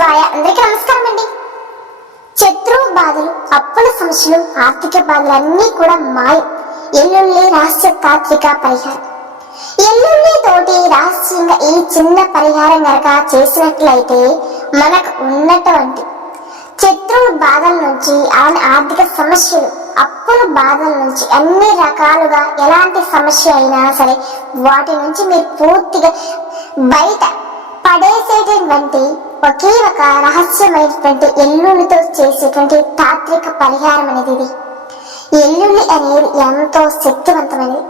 శివాయ అందరికీ నమస్కారం అండి. శత్రువు బాధలు అప్పుల సమస్యలు ఆర్థిక బాధలు అన్నీ కూడా మాయ. ఎల్లుల్లి రహస్య తాత్విక పరిహారం. ఎల్లుల్లి తోటి రహస్యంగా ఈ చిన్న పరిహారం గనక చేసినట్లయితే మనకు ఉన్నటువంటి శత్రువు బాధల నుంచి ఆయన ఆర్థిక సమస్యలు అప్పుల బాధల నుంచి అన్ని రకాలుగా ఎలాంటి సమస్య అయినా సరే వాటి నుంచి మీరు పూర్తిగా బయట పడేసేటటువంటి ఒకే ఒక రహస్యమైనటువంటి ఎల్లుల్లితో చేసేటువంటి తాత్విక పరిహారం అనేది ఇది. ఎల్లుల్లి అనేది ఎంతో శక్తివంతమైనది.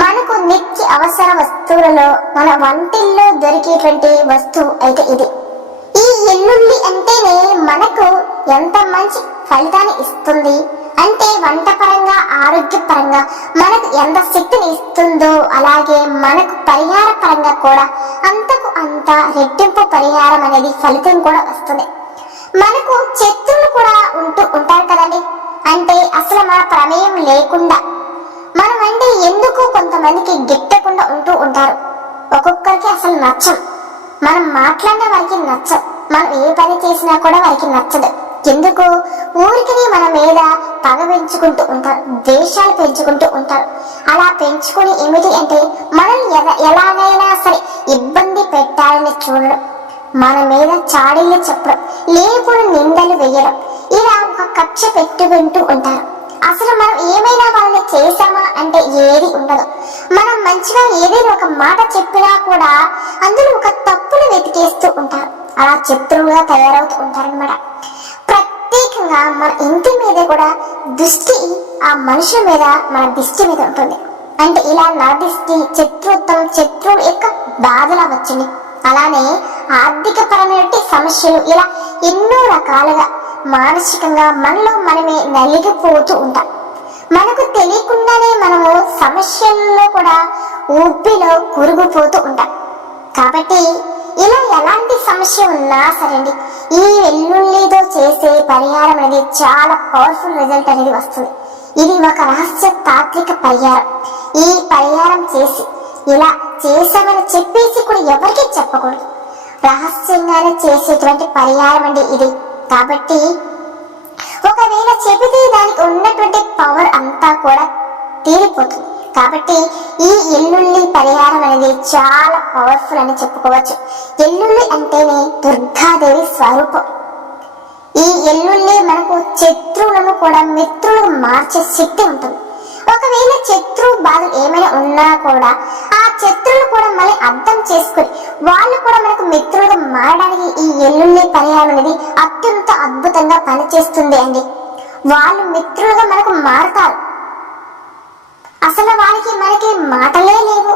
మనకు నిత్య అవసర వస్తువులలో మన వంటిల్లో దొరికేటువంటి వస్తువు అయితే ఇది. ఈ ఎల్లుల్లి అంటేనే మనకు ఎంత మంచి ఫలితాన్ని ఇస్తుంది అంటే వంట పరంగా ఆరోగ్య పరంగా మనకు ఎంత శక్తిని ఇస్తుందో అలాగే మనకు పరిహార పరంగా కూడా అంతకు అంత రెట్టింపు పరిహారం అనేది ఫలితం కూడా వస్తుంది. మనకు శత్రువులు కూడా ఉంటూ ఉంటారు కదండి. అంటే అసలు మన ప్రమేయం లేకుండా మనం అంటే ఎందుకు కొంతమందికి గిట్టకుండా ఉంటూ ఉంటారు? ఒక్కొక్కరికి అసలు నచ్చం. మనం మాట్లాడిన వారికి నచ్చం. మనం ఏ పని చేసినా కూడా వారికి నచ్చదు. ఎందుకు? ఊరికి మన మీద పగ పెంచుకుంటూ ఉంటారు ద్వేషాలు పెంచుకుంటూ ఉంటారు. అలా పెంచుకుని ఏమిటి అంటే మనం ఎలాగైనా సరే ఇబ్బంది పెట్టాలని చూడడం. మన మీద చాడీలు చెప్పడం లేపుడు నిందలు వేయడం. ఇలా ఒక కక్ష పెట్టుకుంటూ ఉంటారు. అసలు మనం ఏమైనా వాళ్ళని చేశామా అంటే ఏది ఉండదు. మనం మంచిగా ఏదైనా ఒక మాట చెప్పినా కూడా అందులో ఒక తప్పును వెతికేస్తూ ఉంటారు. అలా శత్రువుగా తయారవుతూ ఉంటారనమాట ముఖ్యంగా మన ఇంటి మీద కూడా దృష్టి ఆ మనుషుల మీద మన దృష్టి మీద ఉంటుంది. అంటే ఇలా నా దృష్టి శత్రుత్వం శత్రువు యొక్క బాధలు వచ్చింది. అలానే ఆర్థిక పరమైన సమస్యలు ఇలా ఎన్నో రకాలుగా మానసికంగా మనలో మనమే నలిగిపోతూ ఉంటాం. మనకు తెలియకుండానే మనము సమస్యల్లో కూడా ఊపిలో కురుగుపోతూ ఉంటాం. కాబట్టి ఇలా ఎలాంటి సమస్య ఉన్నా సరేండి ఈ వెల్లుల్లితో చేసే పరిహారం అనేది చాలా పవర్ఫుల్ రిజల్ట్ అనేది వస్తుంది. ఇది ఒక రహస్య తాత్విక పరిహారం. ఈ పరిహారం చేసి ఇలా చేసామని చెప్పేసి కూడా ఎవరికీ చెప్పకూడదు. రహస్యంగానే చేసేటువంటి పరిహారం అండి ఇది. కాబట్టి ఒకవేళ చెబితే దానికి ఉన్నటువంటి పవర్ అంతా కూడా తీరిపోతుంది. కాబట్టి ఈ ఎల్లుల్లి పరిహారం అనేది చాలా పవర్ఫుల్ అని చెప్పుకోవచ్చు. ఎల్లుల్లి అంటేనే దుర్గాదేవి స్వరూపం. ఈ ఎల్లుల్లి మనకు శత్రువులను కూడా మిత్రులను మార్చే శక్తి ఉంటుంది. ఒకవేళ శత్రు బాధలు ఏమైనా ఉన్నా కూడా ఆ శత్రువులు కూడా మళ్ళీ అర్థం చేసుకుని వాళ్ళు కూడా మనకు మిత్రులుగా మారడానికి ఈ ఎల్లుల్లి పరిహారం అనేది అత్యంత అద్భుతంగా పనిచేస్తుంది అండి. వాళ్ళు మిత్రులుగా మనకు మారతారు. అసలు వాళ్ళకి మనకి మాటలే లేవు.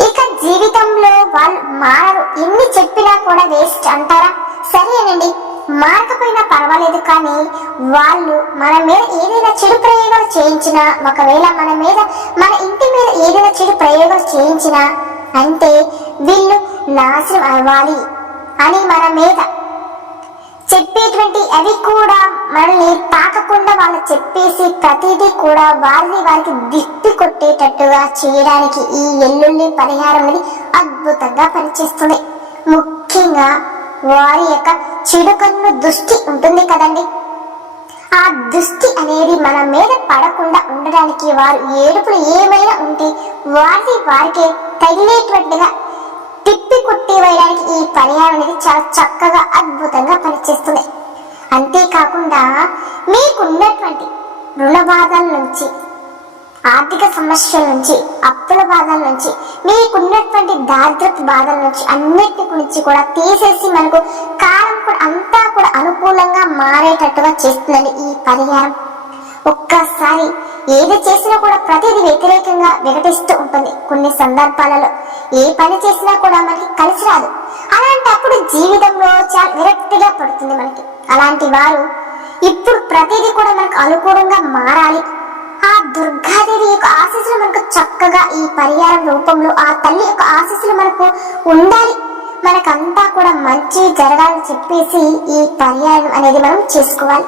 ఇక జీవితంలో వాళ్ళు మారరు. ఎన్ని చెప్పినా కూడా వేస్ట్ అంటారా? సరేనండి మారకపోయినా పర్వాలేదు కానీ వాళ్ళు మన మీద ఏదైనా చెడు ప్రయోగాలు చేయించినా ఒకవేళ మన మీద మన ఇంటి మీద ఏదైనా చెడు ప్రయోగాలు చేయించినా అంటే వీళ్ళు నాశనం అవ్వాలి అని మన మీద చెప్పేటువంటి అవి కూడా మనల్ని తాకకుండా వాళ్ళు చెప్పేసి ప్రతిదీ కూడా వారిని వారికి దిప్పి కొట్టేటట్టుగా చేయడానికి ఈ ఎల్లుల్లి పరిహారం అనేది అద్భుతంగా పనిచేస్తుంది. ముఖ్యంగా వారి యొక్క చెడు కన్ను దృష్టి ఉంటుంది కదండి. ఆ దృష్టి అనేది మన మీద పడకుండా ఉండడానికి వారు ఏడుపులు ఏమైనా ఉంటే వారిని వారికి తగిలేటువంటిగా ఈ పరిహారం అనేది చాలా చక్కగా అద్భుతంగా పనిచేస్తుంది. అంతేకాకుండా మీకున్నటువంటి రుణ బాధల నుంచి ఆర్థిక సమస్యల నుంచి అప్పుల బాధల నుంచి మీకున్నటువంటి దారిద్రపు బాధల నుంచి అన్నిటి గురించి కూడా తీసేసి మనకు కాలం కూడా అంతా కూడా అనుకూలంగా మారేటట్టుగా చేస్తుందండి ఈ పరిహారం. ఒక్కసారి ఏది చేసినా కూడా ప్రతిదీ వ్యతిరేకంగా వికటిస్తూ ఉంటుంది కొన్ని సందర్భాలలో. ఏ పని చేసినా కూడా మనకి కలిసి రాదు. అలాంటప్పుడు జీవితంలో చాలా విరక్తిగా పడుతుంది మనకి. అలాంటి వారు ఇప్పుడు ప్రతిదీ కూడా మనకు అనుకూలంగా మారాలి. ఆ దుర్గాదేవి యొక్క ఆశీస్సులు మనకు చక్కగా ఈ పరిహారం రూపంలో ఆ తల్లి యొక్క ఆశీస్సులు మనకు ఉండాలి. మనకంతా కూడా మంచి జరగాలని చెప్పేసి ఈ పరిహారం అనేది మనం చేసుకోవాలి.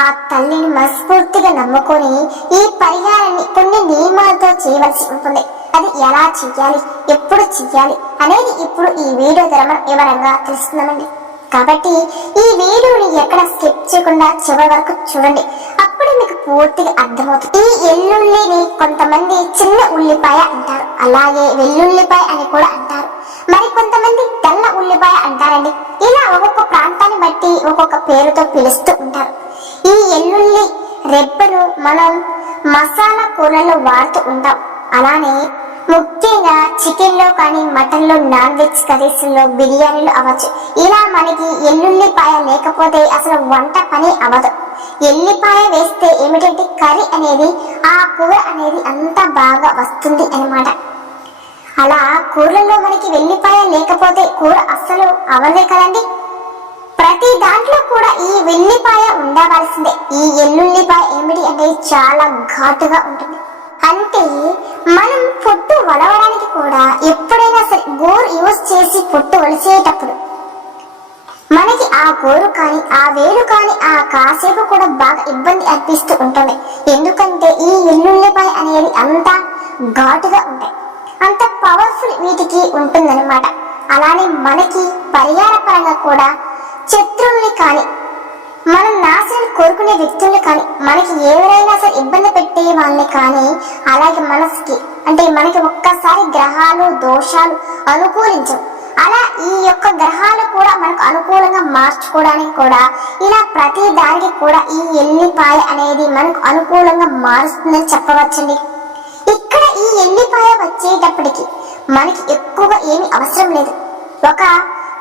ఆ తల్లిని మనస్ఫూర్తిగా నమ్ముకొని ఈ పరిహారాన్ని కొన్ని నియమాలతో చేయవలసి ఉంటుంది. అది ఎలా చెయ్యాలి? ఎప్పుడు చెయ్యాలి? అనేది ఇప్పుడు ఈ వీడియో ద్వారా మనం వివరంగా తెలుసుకుందామండి. కాబట్టి ఈ వీడియోని ఎక్కడ స్కిప్ చేయకుండా చివరి వరకు చూడండి. అప్పుడే మీకు పూర్తిగా అర్థమవుతుంది. ఈ ఎల్లుల్లిని కొంతమంది చిన్న ఉల్లిపాయ అంటారు. అలాగే వెల్లుల్లిపాయ అని కూడా అంటారు. మరి కొంతమంది తెల్ల ఉల్లిపాయ అంటారండి. ఇలా ఒక్కొక్క ప్రాంతాన్ని బట్టి ఒక్కొక్క పేరుతో పిలుస్తూ ఉంటారు. ఈ ఎల్లుల్లి రెబ్బను మనం మసాలా కూరల్లో వాడుతూ ఉంటాం. అలానే ముఖ్యంగా చికెన్లో కానీ మటన్లో నాన్ వెజ్ కర్రీస్లో బిర్యానీలు అవ్వచ్చు. ఇలా మనకి ఎల్లుల్లిపాయ లేకపోతే అసలు వంట పని అవ్వదు. ఎల్లిపాయ వేస్తే ఏమిటంటే కర్రీ అనేది ఆ కూర అనేది అంత బాగా వస్తుంది అన్నమాట. అలా కూరలో మనకి వెల్లిపాయ లేకపోతే కూర అస్సలు అవ్వలే కదండి. ప్రతి దాంట్లో కూడా ఈ వెల్లిపాయ ఉండవలసిందే. ఈ ఎల్లుల్లిపాయ ఏమిటి అంటే చాలా ఘాటుగా ఉంటుంది. అంటే మనం పొట్టు వడవడానికి కూడా ఎప్పుడైనా సరే గోరు యూజ్ చేసి పొట్టు వలిసేటప్పుడు మనకి ఆ గోరు కానీ ఆ వేలు కానీ ఆ కాసేపు కూడా బాగా ఇబ్బంది అనిపిస్తూ ఉంటుంది. ఎందుకంటే ఈ ఎల్లుల్లిపాయ అనేది అంత ఘాటుగా ఉంటాయి. అంత పవర్ఫుల్ వీటికి ఉంటుందన్నమాట. అలానే మనకి పరిహార పరంగా కూడా శత్రువుల్ని కానీ మనం నాశనం కోరుకునే వ్యక్తుల్ని కానీ మనకి ఎవరైనా సరే ఇబ్బంది పెట్టే వాళ్ళని కానీ అలాగే మనసుకి అంటే మనకి ఒక్కసారి గ్రహాలు దోషాలు అనుకూలించవు. అలా ఈ యొక్క గ్రహాలు కూడా మనకు అనుకూలంగా మార్చుకోవడానికి కూడా ఇలా ప్రతి దానికి కూడా ఈ ఎల్లిపాయ అనేది మనకు అనుకూలంగా మారుస్తుందని చెప్పవచ్చండి. ఇక్కడ ఈ ఎల్లిపాయ వచ్చేటప్పటికి మనకి ఎక్కువగా ఏమి అవసరం లేదు. ఒక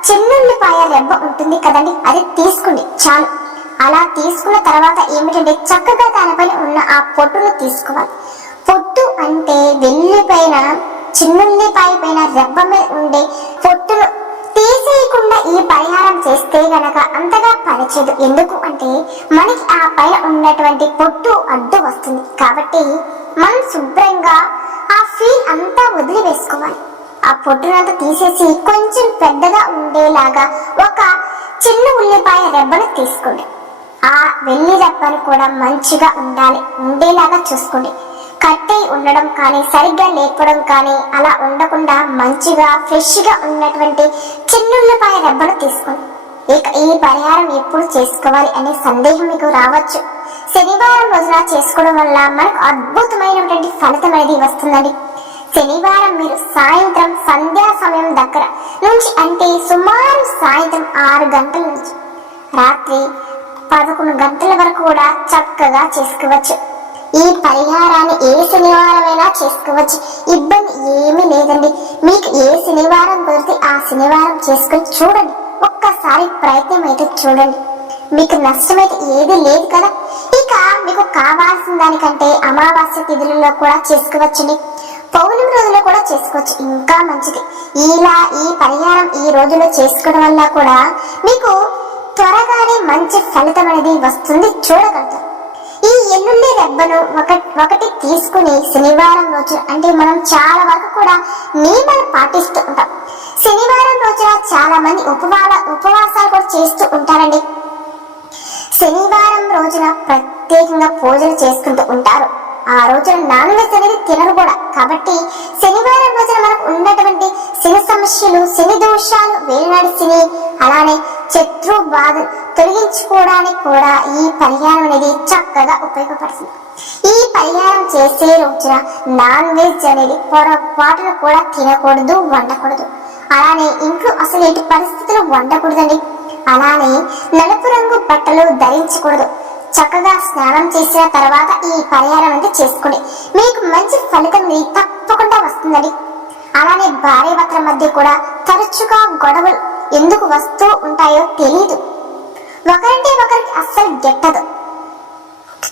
చిన్నుల్లిపాయ రెబ్బ ఉంటుంది కదండి? అది తీసుకోండి చాలు. అలా తీసుకున్న తర్వాత ఏమిటంటే చక్కగా దానిపైన ఉన్న ఆ పొట్టును తీసుకోవాలి. పొట్టు అంటే వెల్లిపైన చిన్నుల్లిపాయ పైన రెబ్బ మీద ఉండే పొట్టును తీసేయకుండా ఈ పరిహారం చేస్తే గనక అంతగా పనిచేయదు. ఎందుకు అంటే మనకి ఆ పైన ఉన్నటువంటి పొట్టు అడ్డు వస్తుంది. కాబట్టి మనం శుభ్రంగా ఆ ఫీల్ అంతా వదిలి వేసుకోవాలి ఆ పొట్టునంతా తీసేసి కొంచెం పెద్దగా ఉండేలాగా ఒక చిన్న ఉల్లిపాయ రెబ్బను తీసుకోండి. ఆ వెల్లి రెబ్బను కూడా మంచిగా ఉండాలి ఉండేలాగా చూసుకోండి. కట్టై ఉండడం కానీ సరిగ్గా లేకపోవడం కానీ అలా ఉండకుండా మంచిగా ఫ్రెష్గా ఉన్నటువంటి చిన్నుల్లిపాయ రెబ్బను తీసుకోండి. ఇక ఈ పరిహారం ఎప్పుడు చేసుకోవాలి అనే సందేహం మీకు రావచ్చు. శనివారం రోజున చేసుకోవడం వల్ల మనకు అద్భుతమైనటువంటి ఫలితం అనేది వస్తుందండి. శనివారం మీరు సాయంత్రం సంధ్యా సమయం దగ్గర నుంచి అంటే సుమారు సాయంత్రం ఆరు గంటల నుంచి రాత్రి పదకొండు గంటల వరకు కూడా చక్కగా చేసుకోవచ్చు. ఈ పరిహారాన్ని ఏ శనివారమైనా చేసుకోవచ్చు. ఇబ్బంది ఏమీ లేదండి. మీకు ఏ శనివారం కుదిరితే ఆ శనివారం చేసుకుని చూడండి. ఒక్కసారి ప్రయత్నం అయితే చూడండి. మీకు నష్టమైతే ఏది లేదు కదా. ఇక మీకు కావాల్సిన దానికంటే అమావాస్య తిథులలో కూడా చేసుకోవచ్చండి. పౌర్ణమి రోజులో కూడా చేసుకోవచ్చు. ఇంకా మంచిది. ఇలా ఈ పరిహారం ఈ రోజులో చేసుకోవడం వల్ల కూడా మీకు త్వరగానే మంచి ఫలితం అనేది వస్తుంది. చూడగలుగుతారు. ఈ ఎల్లుల్లి రెబ్బను ఒక ఒకటి తీసుకుని శనివారం రోజు అంటే మనం చాలా వరకు కూడా నియమాలు పాటిస్తూ ఉంటాం. శనివారం రోజున చాలా మంది ఉపవాల ఉపవాసాలు కూడా చేస్తూ ఉంటారండి. శనివారం రోజున ప్రత్యేకంగా పూజలు చేసుకుంటూ ఉంటారు. ఆ రోజున నాన్ వెజ్ అనేది తినరు కూడా. కాబట్టి శనివారం రోజున మనకు ఉన్నటువంటి శని సమస్యలు శని దోషాలు వేలునాడి శని అలానే శత్రు బాధ తొలగించుకోవడానికి కూడా ఈ పరిహారం అనేది చక్కగా ఉపయోగపడుతుంది. ఈ పరిహారం చేసే రోజున నాన్ వెజ్ అనేది పొరపాటును కూడా తినకూడదు వండకూడదు. అలానే ఇంట్లో అసలు ఎటు పరిస్థితులు వండకూడదండి. అలానే నలుపు రంగు బట్టలు ధరించకూడదు. చక్కగా స్నానం చేసిన తర్వాత ఈ పరిహారం అనేది చేసుకోండి. మీకు మంచి ఫలితం అనేది తప్పకుండా వస్తుందండి. అలానే భార్య భర్తల మధ్య కూడా తరచుగా గొడవలు ఎందుకు వస్తూ ఉంటాయో తెలియదు ఒకరంటే ఒకరికి అస్సలు గెట్టదు.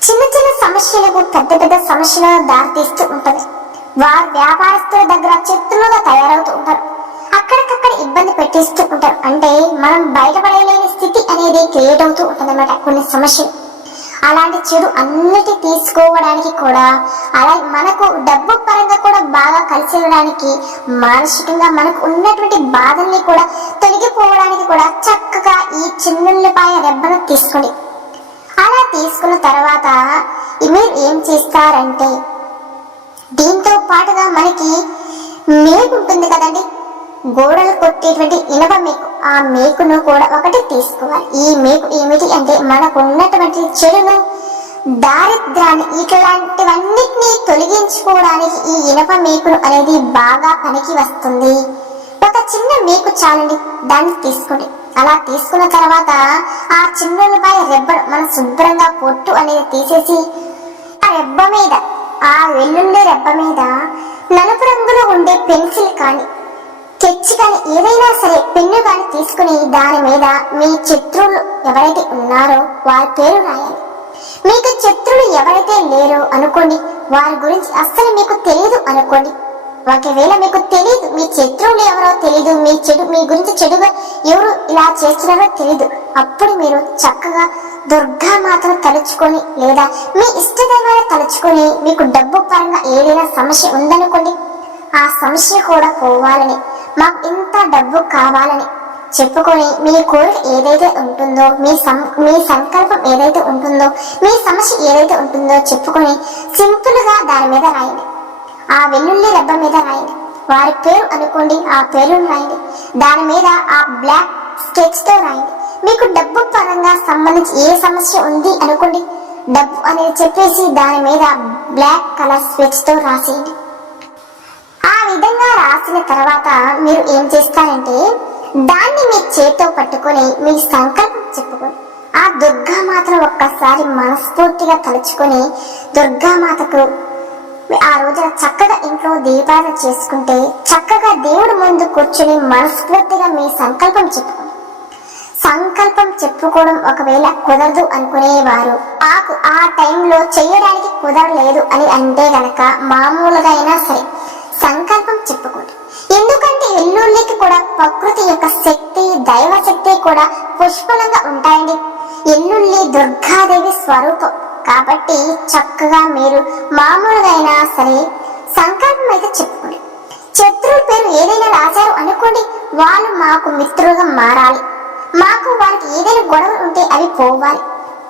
చిన్న చిన్న సమస్యలకు పెద్ద పెద్ద సమస్యలను దారితీస్తూ ఉంటుంది. వారు వ్యాపారస్తుల దగ్గర శత్రువులుగా తయారవుతూ ఉంటారు. అక్కడికక్కడ ఇబ్బంది పెట్టేస్తూ ఉంటారు. అంటే మనం బయటపడలేని స్థితి అనేది క్రియేట్ అవుతూ ఉంటుంది కొన్ని సమస్యలు. అలాంటి చెడు అన్నిటి తీసుకోవడానికి కూడా అలాగే మనకు డబ్బు పరంగా కూడా బాగా కలిసి వెళ్ళడానికి మానసికంగా మనకు ఉన్నటువంటి బాధల్ని కూడా తొలగిపోవడానికి కూడా చక్కగా ఈ చిన్నుల్లిపాయ రెబ్బను తీసుకోండి. అలా తీసుకున్న తర్వాత మీరు ఏం చేస్తారంటే దీంతో పాటుగా మనకి మేకు ఉంటుంది కదండి గోడలు కొట్టేటువంటి ఇనప మేకు. ఆ మేకును కూడా ఒకటి తీసుకోవాలి. ఈ మేకు ఏమిటి అంటే మనకు ఉన్నటువంటి చెడును దారిద్రాన్ని ఇట్లాంటివన్నిటినీ తొలగించుకోవడానికి ఈ ఇనప మేకును అనేది బాగా పనికి వస్తుంది. ఒక చిన్న మేకు చాలండి దాన్ని తీసుకోండి. అలా తీసుకున్న తర్వాత ఆ చిన్నులపై రెబ్బడు మనం శుభ్రంగా పొట్టు అనేది తీసేసి ఆ రెబ్బ మీద ఆ వెల్లుల్లి రెబ్బ మీద నలుపు రంగులో ఉండే పెన్సిల్ కానీ తెచ్చి కానీ ఏదైనా సరే పెన్ను కానీ తీసుకుని దాని మీద మీ శత్రువులు ఎవరైతే ఉన్నారో వారి పేరు రాయాలి. మీకు శత్రువులు ఎవరైతే లేరో అనుకోండి వారి గురించి అస్సలు మీకు తెలియదు అనుకోండి. ఒకవేళ మీకు తెలియదు మీ శత్రువులు ఎవరో తెలియదు మీ చెడు మీ గురించి చెడుగా ఎవరు ఇలా చేస్తున్నారో తెలియదు అప్పుడు మీరు చక్కగా దుర్గా మాతను తలుచుకొని లేదా మీ ఇష్టదైవాన్ని తలుచుకొని మీకు డబ్బు పరంగా ఏదైనా సమస్య ఉందనుకోండి ఆ సమస్య కూడా పోవాలని మాకు ఇంత డబ్బు కావాలని చెప్పుకొని మీ కోరిక ఏదైతే ఉంటుందో మీ సం మీ సంకల్పం ఏదైతే ఉంటుందో మీ సమస్య ఏదైతే ఉంటుందో చెప్పుకొని సింపుల్గా దాని మీద రాయండి. ఆ వెల్లుల్లి రెబ్బ మీద రాయండి. వారి పేరు అనుకోండి ఆ పేరును రాయండి. దాని మీద ఆ బ్లాక్ స్కెచ్తో రాయండి. మీకు డబ్బు పరంగా సంబంధించి ఏ సమస్య ఉంది అనుకోండి డబ్బు అనేది చెప్పేసి దాని మీద బ్లాక్ కలర్ స్కెచ్తో రాసేయండి. రాసిన తర్వాత మీరు ఏం చేస్తారంటే దాన్ని మీ చేతితో పట్టుకొని మీ సంకల్పం చెప్పుకొని ఆ దుర్గామాతను ఒక్కసారి మనస్ఫూర్తిగా తలుచుకొని దుర్గామాతకు ఆ రోజున చక్కగా ఇంట్లో దీపాలు చేసుకుంటే చక్కగా దేవుడి ముందు కూర్చుని మనస్ఫూర్తిగా మీ సంకల్పం చెప్పుకోండి సంకల్పం చెప్పుకోవడం ఒకవేళ కుదరదు అనుకునేవారు నాకు ఆ టైంలో చేయడానికి కుదరలేదు అని అంటే గనక మామూలుగా అయినా సరే సంకల్పం చెప్పుకో. ప్రకృతి యొక్క శక్తి దైవ శక్తి కూడా పుష్పలంగా ఉంటాయండి. ఎల్లుల్లి దుర్గాదేవి స్వరూపం. కాబట్టి చక్కగా మీరు మామూలుగా అయినా సరే సంకల్పం అయితే చెప్పుకోండి. శత్రువుల పేరు ఏదైనా రాశారు అనుకోండి వాళ్ళు మాకు మిత్రులుగా మారాలి. మాకు వారికి ఏదైనా గొడవలు ఉంటే అవి పోవాలి.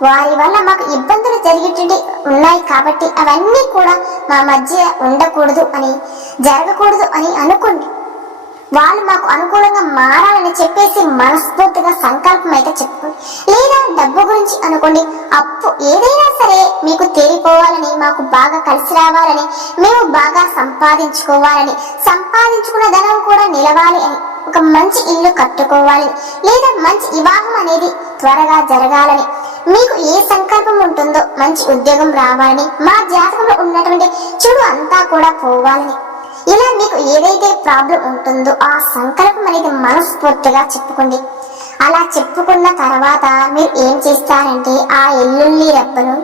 వారి వల్ల మాకు ఇబ్బందులు జరిగేటువంటి ఉన్నాయి కాబట్టి అవన్నీ కూడా మా మధ్య ఉండకూడదు అని జరగకూడదు అని అనుకోండి. వాళ్ళు మాకు అనుకూలంగా మారాలని చెప్పేసి మనస్ఫూర్తిగా సంకల్పం అయితే చెప్పుకోండి. లేదా డబ్బు గురించి అనుకోండి అప్పు ఏదైనా సరే మీకు తేలిపోవాలని మాకు బాగా కలిసి రావాలని మేము బాగా సంపాదించుకోవాలని సంపాదించుకున్న ధనం కూడా నిలవాలి అని ఒక మంచి ఇల్లు కట్టుకోవాలి లేదా మంచి వివాహం అనేది త్వరగా జరగాలని మీకు ఏ సంకల్పం ఉంటుందో మంచి ఉద్యోగం రావాలని మా జాతకంలో ఉన్నటువంటి చెడు అంతా కూడా పోవాలని ఇలా మీకు ఏదైతే ప్రాబ్లం ఉంటుందో ఆ సంకల్పం అనేది మనస్ఫూర్తిగా చెప్పుకోండి. అలా చెప్పుకున్న తర్వాత మీరు ఏం చేస్తారంటే ఆ ఎల్లుల్లి రెబ్బను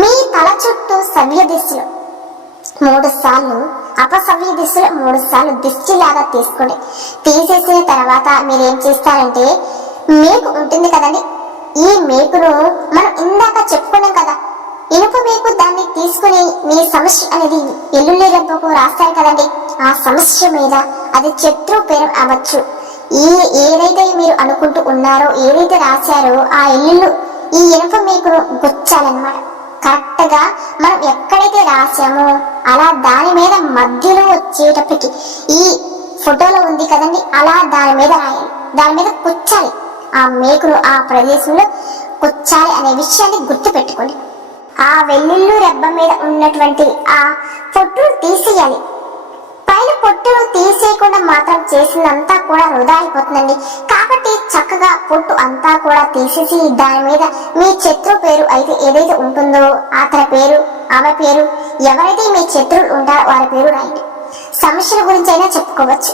మీ తల చుట్టూ సవ్య దిశలో మూడు సార్లు అపసవ్య దిశలో మూడు సార్లు దిష్టిలాగా తీసుకోండి. తీసేసిన తర్వాత మీరు ఏం చేస్తారంటే మేకు ఉంటుంది కదండి ఈ మేకును మనం ఇందాక చెప్పుకున్నాం కదా ఇనుప మేకు దాన్ని తీసుకుని మీ సమస్య అనేది ఎల్లుల్లి రెబ్బకు రాస్తారు కదండి. ఆ సమస్య మీద అది శత్రు పేరు అవ్వచ్చు. ఈ ఏదైతే మీరు అనుకుంటూ ఉన్నారో ఏదైతే రాశారో ఆ ఎల్లుళ్ళు ఈ ఇనుప మేకును గుచ్చాలన్నమాట. కరెక్ట్గా మనం ఎక్కడైతే రాసామో అలా దాని మీద మధ్యలో వచ్చేటప్పటికి ఈ ఫోటోలో ఉంది కదండి అలా దాని మీద రాయాలి. దాని మీద కుచ్చాలి. ఆ మేకును ఆ ప్రదేశంలో కుచ్చాలి అనే విషయాన్ని గుర్తు పెట్టుకోండి ఆ వెల్లుల్లి రెబ్బ మీద ఉన్నటువంటి ఆ పొట్టును తీసేయాలి. పైన పొట్టును తీసేయకుండా మాత్రం చేసిందంతా కూడా వృధా అయిపోతుందండి. కాబట్టి చక్కగా పొట్టు అంతా కూడా తీసేసి దాని మీద మీ శత్రు పేరు అయితే ఏదైతే ఉంటుందో అతని పేరు ఆమె పేరు ఎవరైతే మీ శత్రువులు ఉంటారో వారి పేరు రాయండి. సమస్యల గురించి అయినా చెప్పుకోవచ్చు.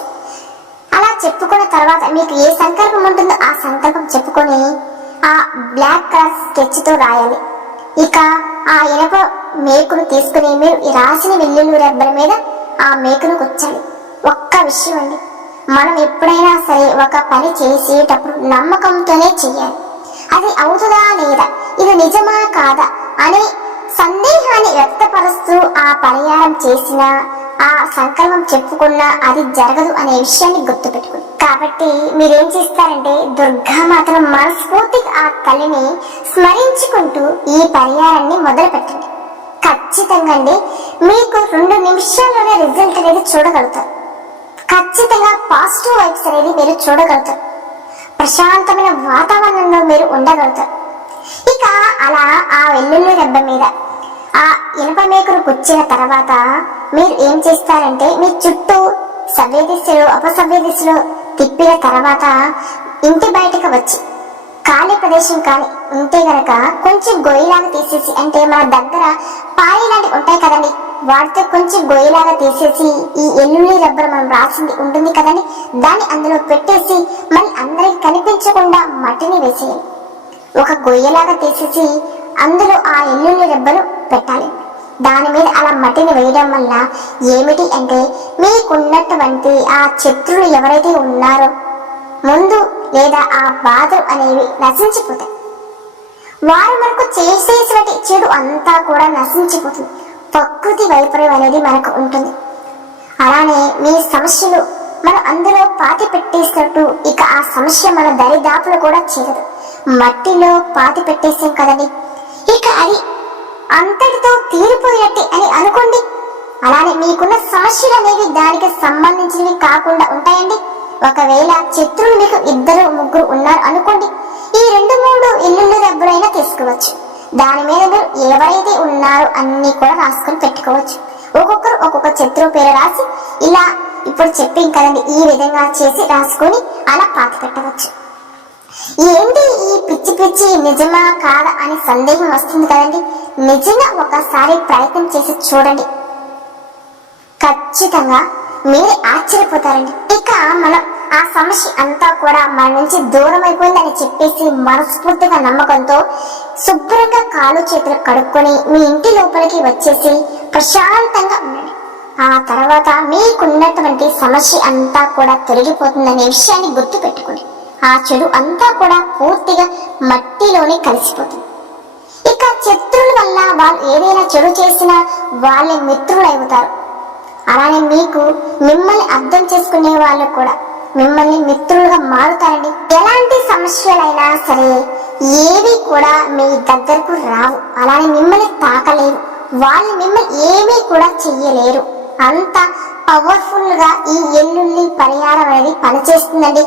అలా చెప్పుకున్న తర్వాత మీకు ఏ సంకల్పం ఉంటుందో ఆ సంకల్పం చెప్పుకొని ఆ బ్లాక్ కలర్ స్కెచ్తో రాయాలి. ఇక ఆ ఇనప మేకును తీసుకుని మీరు ఈ రాసిన వెల్లుల్లి రెబ్బల మీద ఆ మేకును కూర్చాలి ఒక్క విషయం అండి. మనం ఎప్పుడైనా సరే ఒక పని చేసేటప్పుడు నమ్మకంతోనే చెయ్యాలి. అది అవుతుందా లేదా? ఇది నిజమా కాదా? అనే సందేహాన్ని వ్యక్తపరుస్తూ ఆ పరిహారం చేసిన ఆ సంకల్పం చెప్పుకున్నా అది జరగదు అనే విషయాన్ని గుర్తుపెట్టుకుని కాబట్టి మీరేం చేస్తారంటే దుర్గామాతను మనస్ఫూర్తిగా ఆ తల్లిని స్మరించుకుంటూ ఈ పరిహారాన్ని మొదలు పెట్టండి ఖచ్చితంగా అండి మీకు రెండు నిమిషాల్లోనే రిజల్ట్ అనేది చూడగలుగుతారు. ఖచ్చితంగా పాజిటివ్ వైబ్స్ అనేది మీరు చూడగలుగుతారు. ప్రశాంతమైన వాతావరణంలో మీరు ఉండగలుగుతారు. ఇక అలా ఆ వెల్లుల్లి రెబ్బ మీద ఆ ఇనుప మేకును గుచ్చిన తర్వాత మీరు ఏం చేస్తారంటే మీ చుట్టూ సవ్య దిశలో అపసవ్య దిశలో తిప్పిన తర్వాత ఇంటి బయటకు వచ్చి ఖాళీ ప్రదేశం కానీ ఉంటే గనక కొంచెం గొయ్యిలాగా తీసేసి అంటే మన దగ్గర పాయి లాంటివి ఉంటాయి కదండి వాటితో కొంచెం గొయ్యిలాగా తీసేసి ఈ ఎల్లుల్లి రబ్బర్ మనం రాసింది ఉంటుంది కదండి దాన్ని అందులో పెట్టేసి మన అందరికి కనిపించకుండా మట్టిని వేసేయాలి ఒక గొయ్యలాగా తీసేసి అందులో ఆ ఎల్లుల్లి రెబ్బలు పెట్టాలి. దాని మీద అలా మట్టిని వేయడం వల్ల ఏమిటి అంటే మీకున్నటువంటి ఆ శత్రులు ఎవరైతే ఉన్నారో ముందు లేదా ఆ బాధలు అనేవి నశించిపోతాయి. వారు మనకు చేసేటువంటి చెడు అంతా కూడా నశించిపోతుంది. ప్రకృతి వైపర్యం అనేది మనకు ఉంటుంది. అలానే మీ సమస్యలు మనం అందులో పాతి పెట్టేసినట్టు ఇక ఆ సమస్య మన దరిదాపులు కూడా చేరదు. మట్టిలో పాతి పెట్టేసాం కదండి. ఇక అది అంతటితో తీరిపోయినట్టే అని అనుకోండి. అలానే మీకున్న సమస్యలు అనేవి దానికి సంబంధించినవి కాకుండా ఉంటాయండి. ఒకవేళ శత్రువులు మీకు ఇద్దరు ముగ్గురు ఉన్నారు అనుకోండి ఈ రెండు మూడు ఇల్లు దగ్గరైనా తీసుకోవచ్చు. దాని మీద మీరు ఎవరైతే ఉన్నారో అన్ని కూడా రాసుకొని పెట్టుకోవచ్చు. ఒక్కొక్కరు ఒక్కొక్క శత్రువు పేరు రాసి ఇలా ఇప్పుడు చెప్పింది కదండి ఈ విధంగా చేసి రాసుకొని అలా పాతి పెట్టవచ్చు. ఏంటి ఈ పిచ్చి పిచ్చి నిజమా కాదా అని సందేహం వస్తుంది కదండి. నిజంగా ఒకసారి ప్రయత్నం చేసి చూడండి. ఖచ్చితంగా మీరు ఆశ్చర్యపోతారండి. ఇక మనం ఆ సమస్య అంతా కూడా మన నుంచి దూరం అయిపోయిందని చెప్పేసి మనస్ఫూర్తిగా నమ్మకంతో శుభ్రంగా కాలు చేతులు కడుక్కొని మీ ఇంటి లోపలికి వచ్చేసి ప్రశాంతంగా ఉండండి. ఆ తర్వాత మీకున్నటువంటి సమస్య అంతా కూడా తొలగిపోతుందనే విషయాన్ని గుర్తు పెట్టుకోండి ఆ చెడు అంతా కూడా పూర్తిగా మట్టిలోనే కలిసిపోతుంది. ఇక శత్రువుల వల్ల వాళ్ళు ఏదైనా చెడు చేసినా వాళ్ళే మిత్రులు అవుతారు. అలానే మీకు మిమ్మల్ని అర్థం చేసుకునే వాళ్ళు కూడా మిమ్మల్ని మిత్రులుగా మారుతారండి. ఎలాంటి సమస్యలైనా సరే ఏవి కూడా మీ దగ్గరకు రావు. అలానే మిమ్మల్ని తాకలేరు. వాళ్ళు మిమ్మల్ని ఏమీ కూడా చెయ్యలేరు. అంత పవర్ఫుల్గా ఈ ఎల్లుల్లి పరిహారం అనేది పనిచేస్తుందండి.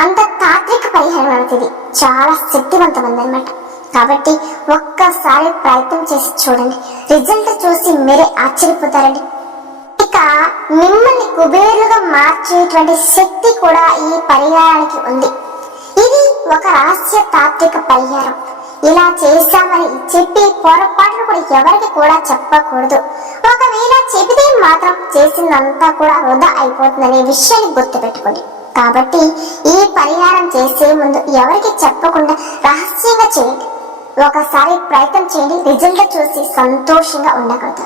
అంత తాత్విక పరిహారం అనేది చాలా శక్తివంతమైంది అనమాట కాబట్టి ఒక్కసారి ప్రయత్నం చేసి చూడండి. రిజల్ట్ చూసి మీరే ఆశ్చర్యపోతారండి. ఇక మిమ్మల్ని కుబేరులుగా మార్చేటువంటి శక్తి కూడా ఈ పరిహారానికి ఉంది. ఇది ఒక రహస్య తాత్విక పరిహారం. ఇలా చేశామని చెప్పి పొరపాట్లు కూడా ఎవరికి కూడా చెప్పకూడదు. ఒకవేళ చెబితే మాత్రం చేసిందంతా కూడా వృధా అయిపోతుందనే విషయాన్ని గుర్తుపెట్టుకోండి. కాబట్టి ఈ పరిహారం చేసే ముందు ఎవరికి చెప్పకుండా రహస్యంగా చేయండి. ఒకసారి ప్రయత్నం చేయండి. రిజల్ట్ చూసి సంతోషంగా ఉండగలుగుతారు.